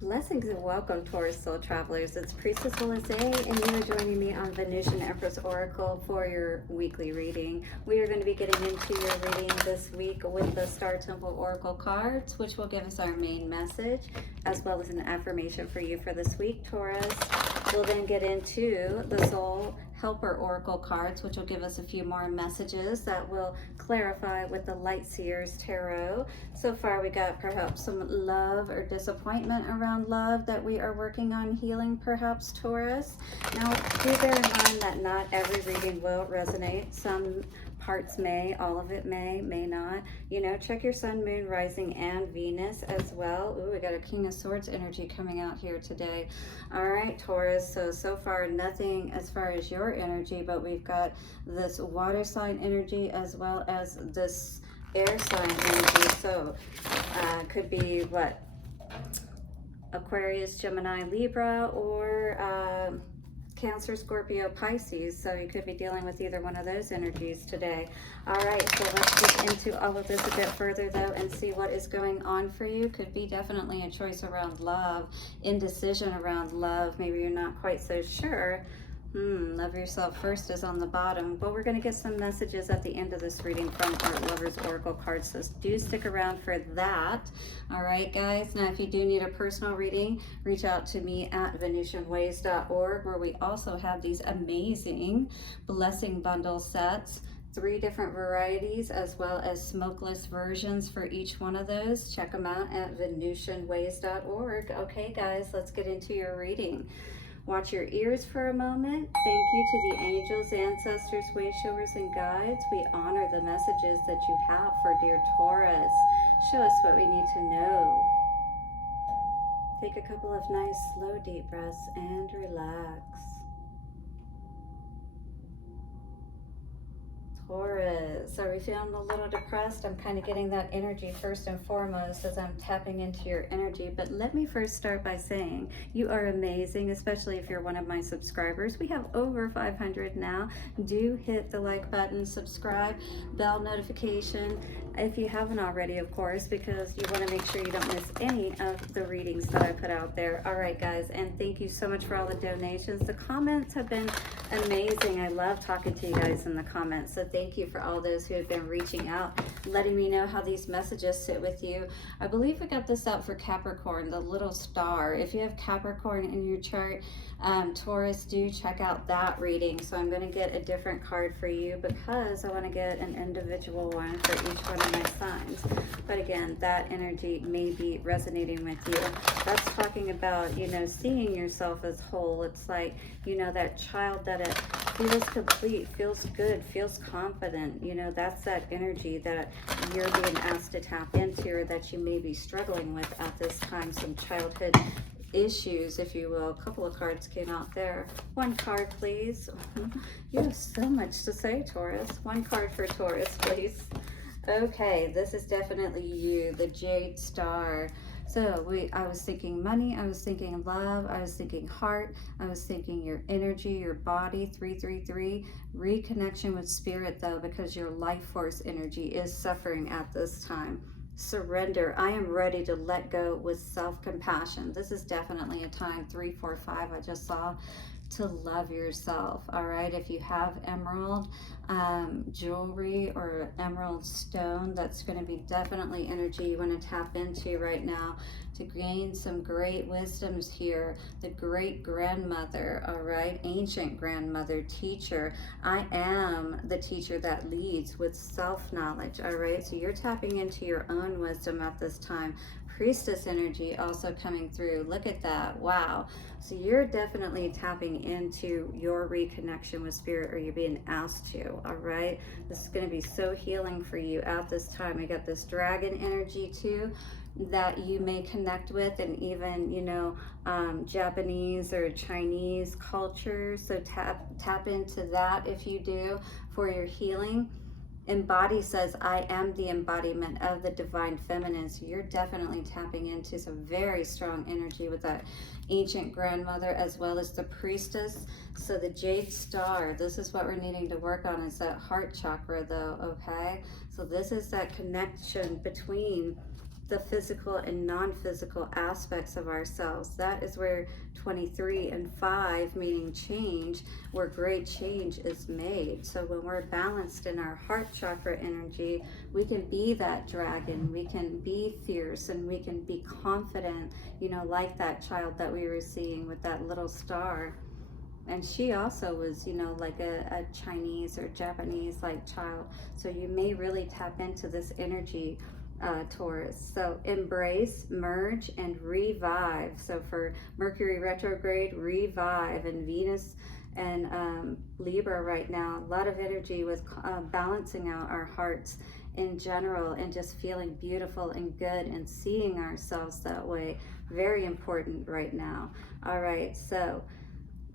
Blessings and welcome, Taurus Soul Travelers. It's Priestess Melissae, and you are joining me on Venusian Empress Oracle for your weekly reading. We are going to be getting into your reading this week with the Star Temple Oracle cards, which will give us our main message, as well as an affirmation for you for this week, Taurus. We'll then get into the Soul Helper Oracle cards, which will give us a few more messages that will clarify with the Light Seers Tarot. So far, we got perhaps some love or disappointment around love that we are working on healing, perhaps, Taurus. Now, do bear in mind that not every reading will resonate. Some parts may, all of it may not. You know, check your sun, moon, rising, and Venus as well. Ooh, we got a King of Swords energy coming out here today. All right, Taurus, so far nothing as far as your energy, but we've got this water sign energy as well as this air sign energy. So could be what, Aquarius, Gemini, Libra, or Cancer, Scorpio, Pisces. So you could be dealing with either one of those energies today. All right, so let's get into all of this a bit further though and see what is going on for you. Could be definitely a choice around love, indecision around love. Maybe you're not quite so sure. Love yourself first is on the bottom, but we're going to get some messages at the end of this reading from our Lovers Oracle cards, so do stick around for that. All right, guys. Now, if you do need a personal reading, reach out to me at VenusianWays.org, where we also have these amazing blessing bundle sets. 3 different varieties as well as smokeless versions for each one of those. Check them out at VenusianWays.org. Okay, guys, let's get into your reading. Watch your ears for a moment. Thank you to the angels, ancestors, way showers, and guides. We honor the messages that you have for dear Taurus. Show us what we need to know. Take a couple of nice, slow, deep breaths and relax. Taurus, are we feeling a little depressed? I'm kind of getting that energy first and foremost as I'm tapping into your energy. But let me first start by saying you are amazing, especially if you're one of my subscribers. We have over 500 now. Do hit the like button, subscribe, bell notification if you haven't already, of course, because you want to make sure you don't miss any of the readings that I put out there. All right, guys, and thank you so much for all the donations. The comments have been amazing. I love talking to you guys in the comments. So thank you for all those who have been reaching out, letting me know how these messages sit with you. I believe I got this out for Capricorn, the little star. If you have Capricorn in your chart, Taurus, do check out that reading. So I'm going to get a different card for you because I want to get an individual one for each one of my signs. But again, that energy may be resonating with you. That's talking about, you know, seeing yourself as whole. It's like, you know, that child that it feels complete, feels good, feels confident. You know, that's that energy that you're being asked to tap into, or that you may be struggling with at this time. Some childhood issues, if you will. A couple of cards came out there. One card, please. You have so much to say, Taurus. One card for Taurus, please. Okay, this is definitely you, the Jade Star. So I was thinking money, I was thinking love, I was thinking heart, I was thinking your energy, your body, 333. Reconnection with spirit though, because your life force energy is suffering at this time. Surrender. I am ready to let go with self-compassion. This is definitely a time, 3, 4, 5, I just saw, to love yourself. All right, if you have emerald jewelry or emerald stone, that's going to be definitely energy you want to tap into right now to gain some great wisdoms here. The great grandmother, all right, ancient grandmother, teacher. I am the teacher that leads with self-knowledge. All right, so you're tapping into your own wisdom at this time. Priestess energy also coming through. Look at that. Wow. So you're definitely tapping into your reconnection with spirit, or you're being asked to. All right. This is going to be so healing for you at this time. We got this dragon energy too that you may connect with, and even, you know, Japanese or Chinese culture. So tap into that if you do for your healing. Embody says, I am the embodiment of the divine feminine. So you're definitely tapping into some very strong energy with that ancient grandmother, as well as the priestess. So the Jade Star, this is what we're needing to work on, is that heart chakra though, okay? So this is that connection between the physical and non-physical aspects of ourselves. That is where 23 and 5, meaning change, where great change is made. So when we're balanced in our heart chakra energy, we can be that dragon, we can be fierce, and we can be confident, you know, like that child that we were seeing with that little star. And she also was, you know, like a Chinese or Japanese like child. So you may really tap into this energy, Taurus. So embrace, merge, and revive. So for Mercury retrograde, revive, and Venus and Libra right now, a lot of energy with balancing out our hearts in general and just feeling beautiful and good and seeing ourselves that way. Very important right now. All right, so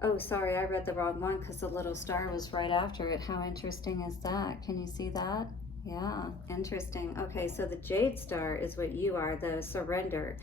oh, sorry, I read the wrong one because the little star was right after it. How interesting is that? Can you see that? Yeah, interesting. Okay, so the Jade Star is what you are, the surrender.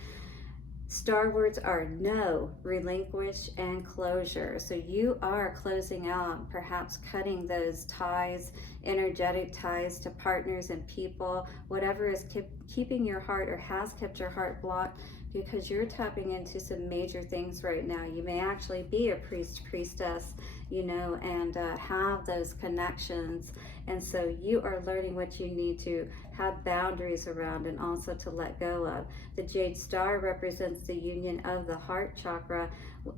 Star words are no, relinquish, and closure. So you are closing out, perhaps cutting those ties, energetic ties to partners and people, whatever is keeping your heart or has kept your heart blocked, because you're tapping into some major things right now. You may actually be a priestess, you know, and have those connections. And so you are learning what you need to have boundaries around and also to let go of. The Jade Star represents the union of the heart chakra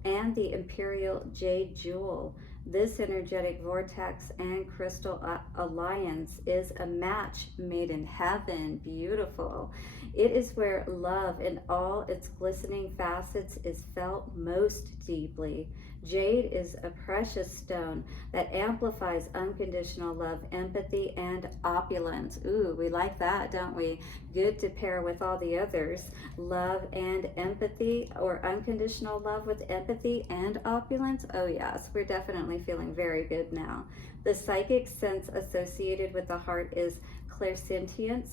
and the imperial jade jewel. This energetic vortex and crystal alliance is a match made in heaven. Beautiful. It is where love in all its glistening facets is felt most deeply. Jade is a precious stone that amplifies unconditional love, empathy, and opulence. Ooh, we like that, don't we? Good to pair with all the others. Love and empathy, or unconditional love with empathy and opulence. Oh yes, we're definitely feeling very good now. The psychic sense associated with the heart is clairsentience,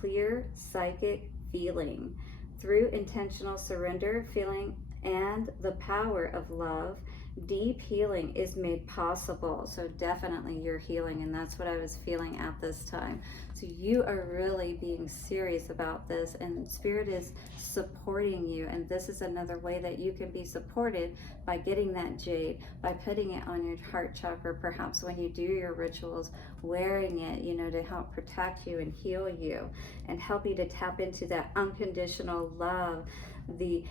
clear psychic feeling. Through intentional surrender, feeling, and the power of love, deep healing is made possible. So definitely you're healing, and that's what I was feeling at this time. So you are really being serious about this, and Spirit is supporting you. And this is another way that you can be supported, by getting that jade, by putting it on your heart chakra, perhaps when you do your rituals, wearing it, you know, to help protect you and heal you and help you to tap into that unconditional love, the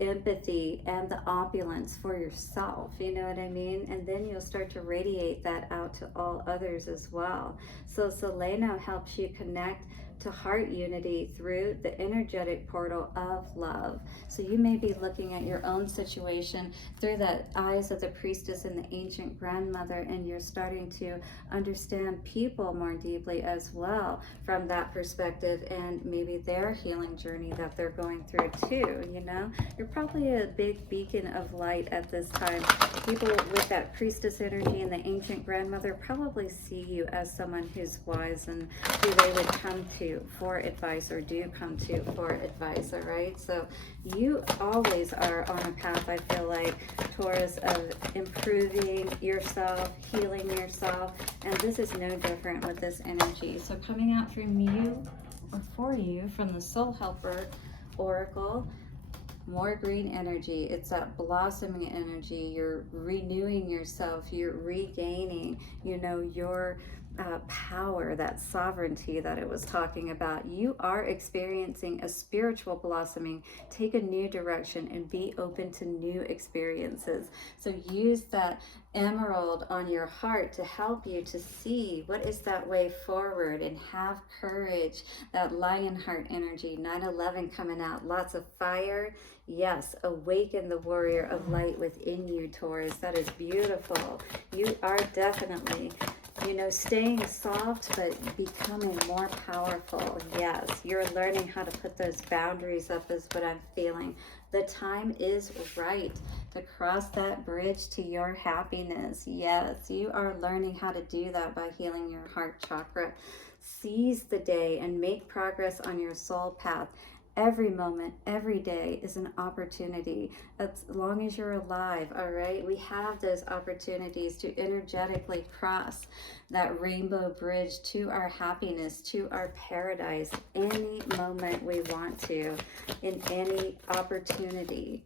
empathy, and the opulence for yourself, you know what I mean? And then you'll start to radiate that out to all others as well. So Selena helps you connect to heart unity through the energetic portal of love. So you may be looking at your own situation through the eyes of the priestess and the ancient grandmother, and you're starting to understand people more deeply as well from that perspective, and maybe their healing journey that they're going through too, you know? You're probably a big beacon of light at this time. People with that priestess energy and the ancient grandmother probably see you as someone who's wise and who they would come to for advice, or do come to for advice. All right, so you always are on a path, I feel like, Taurus, of improving yourself, healing yourself, and this is no different with this energy. So coming out from you, or for you, from the Soul Helper Oracle, more green energy. It's that blossoming energy. You're renewing yourself, you're regaining, you know, your power, that sovereignty that it was talking about. You are experiencing a spiritual blossoming. Take a new direction and be open to new experiences. So use that emerald on your heart to help you to see what is that way forward, and have courage. That lion heart energy, 9/11 coming out, lots of fire. Yes, awaken the warrior of light within you, Taurus. That is beautiful. You are definitely, you know, staying soft but becoming more powerful. Yes, you're learning how to put those boundaries up, is what I'm feeling. The time is right to cross that bridge to your happiness. Yes, you are learning how to do that by healing your heart chakra. Seize the day and make progress on your soul path. Every moment, every day is an opportunity. As long as you're alive, all right? We have those opportunities to energetically cross that rainbow bridge to our happiness, to our paradise, any moment we want to, in any opportunity.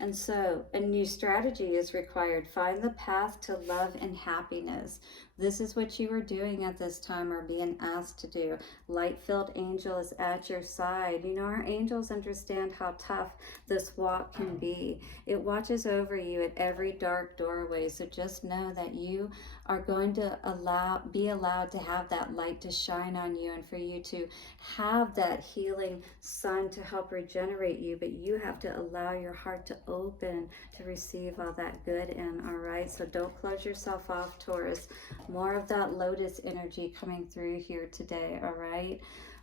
And so a new strategy is required. Find the path to love and happiness. This is what you are doing at this time, or being asked to do. Light-filled angel is at your side. You know, our angels understand how tough this walk can be. It watches over you at every dark doorway. So just know that you are going to be allowed to have that light to shine on you, and for you to have that healing sun to help regenerate you. But you have to allow your heart to open to receive all that good in, all right? So don't close yourself off, Taurus. More of that lotus energy coming through here today, all right?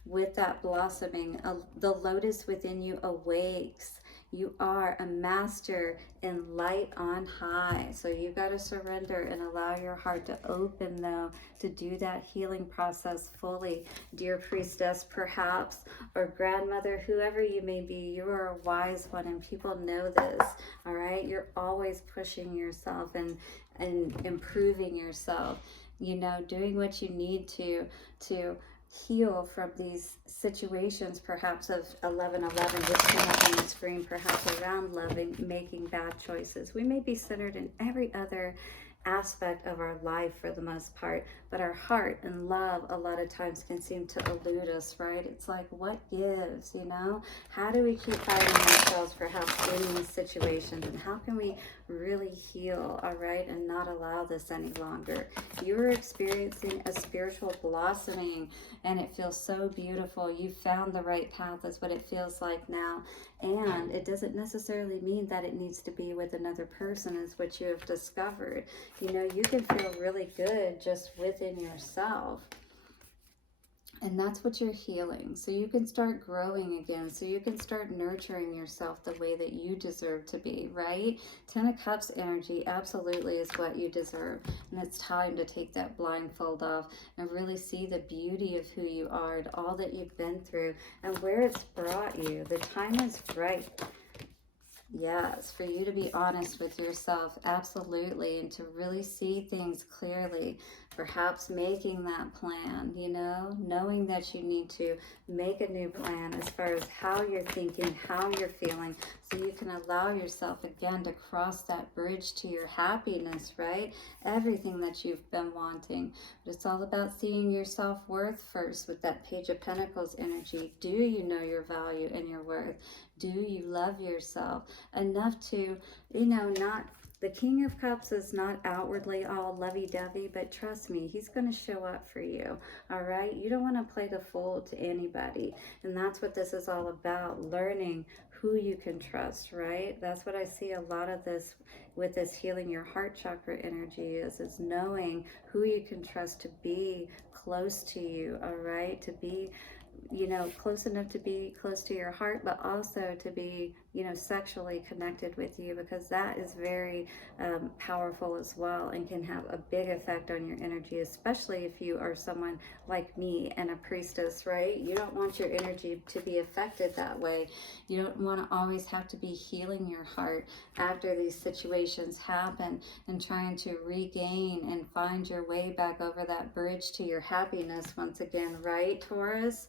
With that blossoming, the lotus within you awakes. You are a master in light on high. So you got to surrender and allow your heart to open, though, to do that healing process fully. Dear priestess, perhaps, or grandmother, whoever you may be, you are a wise one, and people know this, all right? You're always pushing yourself and improving yourself, you know, doing what you need to heal from these situations, perhaps of 1111 just came up on the screen, perhaps around loving, making bad choices. We may be centered in every other aspect of our life for the most part, but our heart and love a lot of times can seem to elude us, right? It's like, what gives, you know? How do we keep fighting ourselves perhaps in these situations, and how can we really heal, all right, and not allow this any longer? You're experiencing a spiritual blossoming, and it feels so beautiful. You found the right path, is what it feels like now. And it doesn't necessarily mean that it needs to be with another person, is what you have discovered. You know, you can feel really good just within yourself. And that's what you're healing. So you can start growing again. So you can start nurturing yourself the way that you deserve to be, right? 10 of Cups energy absolutely is what you deserve. And it's time to take that blindfold off and really see the beauty of who you are and all that you've been through and where it's brought you. The time is right. Yes, for you to be honest with yourself, absolutely, and to really see things clearly, perhaps making that plan, you know, knowing that you need to make a new plan as far as how you're thinking, how you're feeling, so you can allow yourself again to cross that bridge to your happiness, right? Everything that you've been wanting. But it's all about seeing your self-worth first with that Page of Pentacles energy. Do you know your value and your worth? Do you love yourself enough to, you know, not, the King of Cups is not outwardly all lovey-dovey, but trust me, he's going to show up for you, all right? You don't want to play the fool to anybody, and that's what this is all about, learning who you can trust, right? That's what I see a lot of this with this healing your heart chakra energy is knowing who you can trust to be close to you, all right? To be, you know, close enough to be close to your heart, but also to be, you know, sexually connected with you, because that is very powerful as well and can have a big effect on your energy, especially if you are someone like me and a priestess, right? You don't want your energy to be affected that way. You don't want to always have to be healing your heart after these situations happen and trying to regain and find your way back over that bridge to your happiness once again, right, Taurus?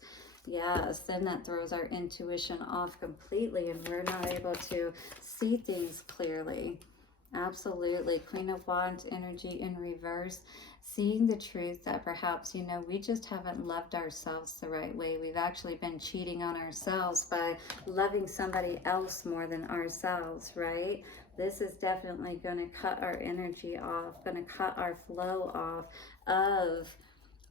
Yes, then that throws our intuition off completely and we're not able to see things clearly. Absolutely. Queen of Wands energy in reverse. Seeing the truth that perhaps, you know, we just haven't loved ourselves the right way. We've actually been cheating on ourselves by loving somebody else more than ourselves, right? This is definitely going to cut our energy off, going to cut our flow off of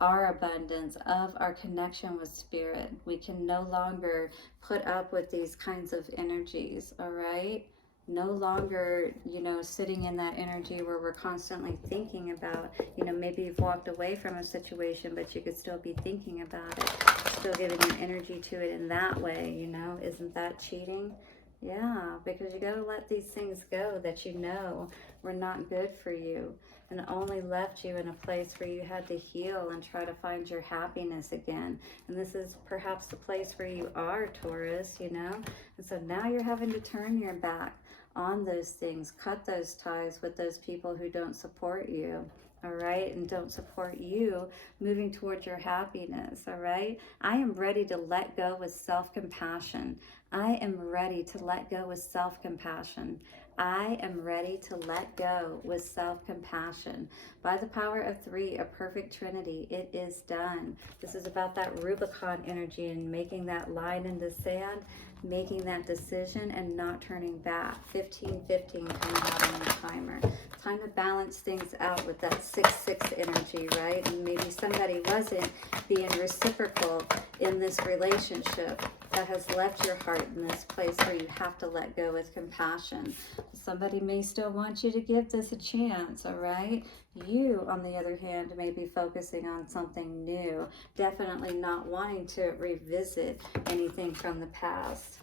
our abundance, of our connection with spirit. We can no longer put up with these kinds of energies, all right? No longer, you know, sitting in that energy where we're constantly thinking about, you know, maybe you've walked away from a situation, but you could still be thinking about it, still giving your energy to it in that way, you know? Isn't that cheating? Yeah, because you got to let these things go that you know were not good for you and only left you in a place where you had to heal and try to find your happiness again. And this is perhaps the place where you are, Taurus, you know? And so now you're having to turn your back on those things, cut those ties with those people who don't support you. All right, and don't support you moving towards your happiness. All right, I am ready to let go with self-compassion. I am ready to let go with self-compassion. I am ready to let go with self-compassion. By the power of three, a perfect trinity, it is done. This is about that Rubicon energy and making that line in the sand, making that decision and not turning back. 1515 coming out on the timer. Time to balance things out with that 6-6 energy, right? And maybe somebody wasn't being reciprocal in this relationship that has left your heart in this place where you have to let go with compassion. Somebody may still want you to give this a chance, all right? You, on the other hand, may be focusing on something new, definitely not wanting to revisit anything from the past.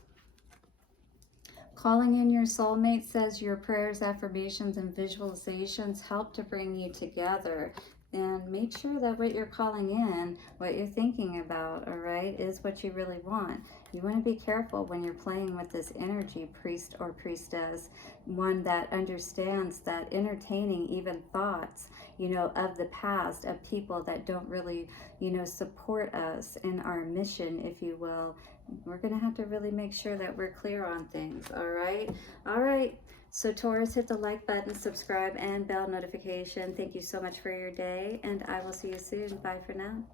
Calling in your soulmate says your prayers, affirmations, and visualizations help to bring you together. And make sure that what you're calling in, what you're thinking about, all right, is what you really want. You want to be careful when you're playing with this energy, priest or priestess, one that understands that entertaining even thoughts, you know, of the past, of people that don't really, you know, support us in our mission, if you will. We're going to have to really make sure that we're clear on things, all right? All right. So Taurus, hit the like button, subscribe, and bell notification. Thank you so much for your day, and I will see you soon. Bye for now.